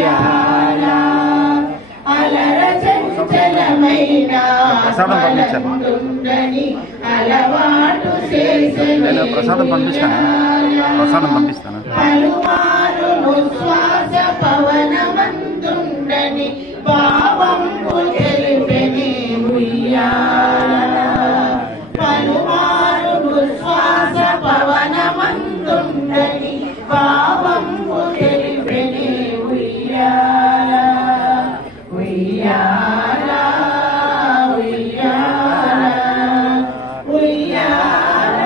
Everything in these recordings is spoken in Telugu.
ఉయ్యాల అలర చంచలమైన ఆనందుండని అలవాటు చేసెను పలుమారు శ్వాస పవనమందుండని భావంబు తెలిపెని ఉయ్యాల పలుమారు శ్వాస పవనమందుండని భావంబు తెలిపెని ఉయ్యాల ఉయ్యాల ఉయ్యాల ఉయ్యాల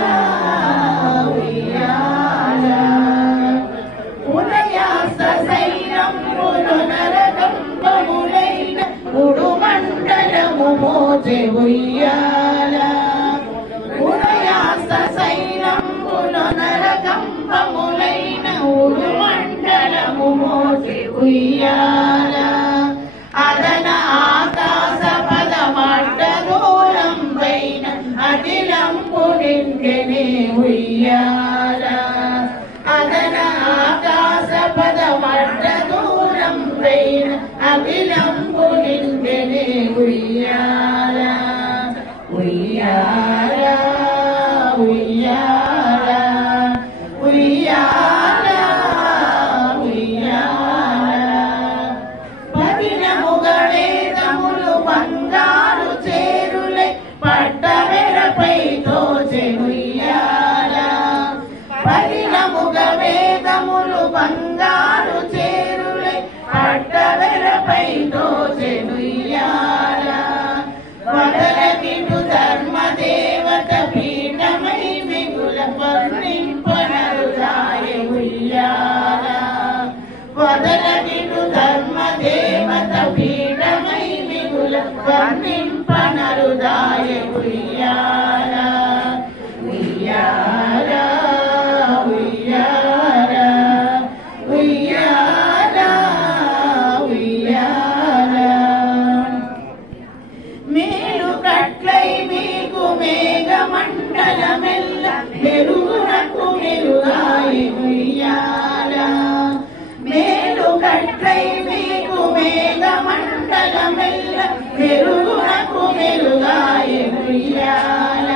ఉయ్యాల ఉదయాస్త సైరంబులు నరకంబములైన ఉడుమండలము మోచె ఉయ్యాల ఉదయాస్త సైరంబులు నరకంబములైన ఉడుమండలము మోచె ఉయ్యాల అదన ఆకాశ పదమడ్డ దూరం పైన అఖిలంపు నిండెని ఉయ్యాల అదన ఆకాశ పదమడ్డ దూరం పైన అఖిలంపు నిండెని ఉయ్యాల ఉయ్యాల ఉయ్యాల ఉయ్యాల ఉయ్యాల పదినముగ వేదములు బంగారు చేరులై పడ్డవెరపై తోచె ఉయ్యాల పదినముగ వేదములు బంగారు చేరులై పడ్డవెరపై తోచె ఉయ్యాల వదలకిటు ధర్మదేవత పీఠమై మిగుల వర్ణింపనరుదాయ ఉయ్యాల వదలకిటు ధర్మదేవత పీఠమై మిగుల వర్ణింపనరుదాయ ఉయ్యాల ఉయ్యాల ఉయ్యాల ఉయ్యాల ఉయ్యాల మీరు కట్లై మీకు మేఘమండలమెల్ల మెరుగునకు మెరుగాయి ఉయ్యాల మేలు కట్లై మీకు మేఘమండలమెల్ల మెరుగునకు మెరుగాయి ఉయ్యాల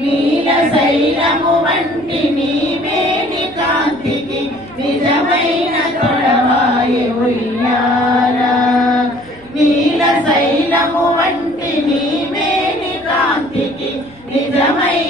నీల శైలము వంటి నీవేని కాంతికి నిజమైన తొడవాయి ఉయ్యాల నీల శైలము వంటి నీవేని కాంతికి నిజమైన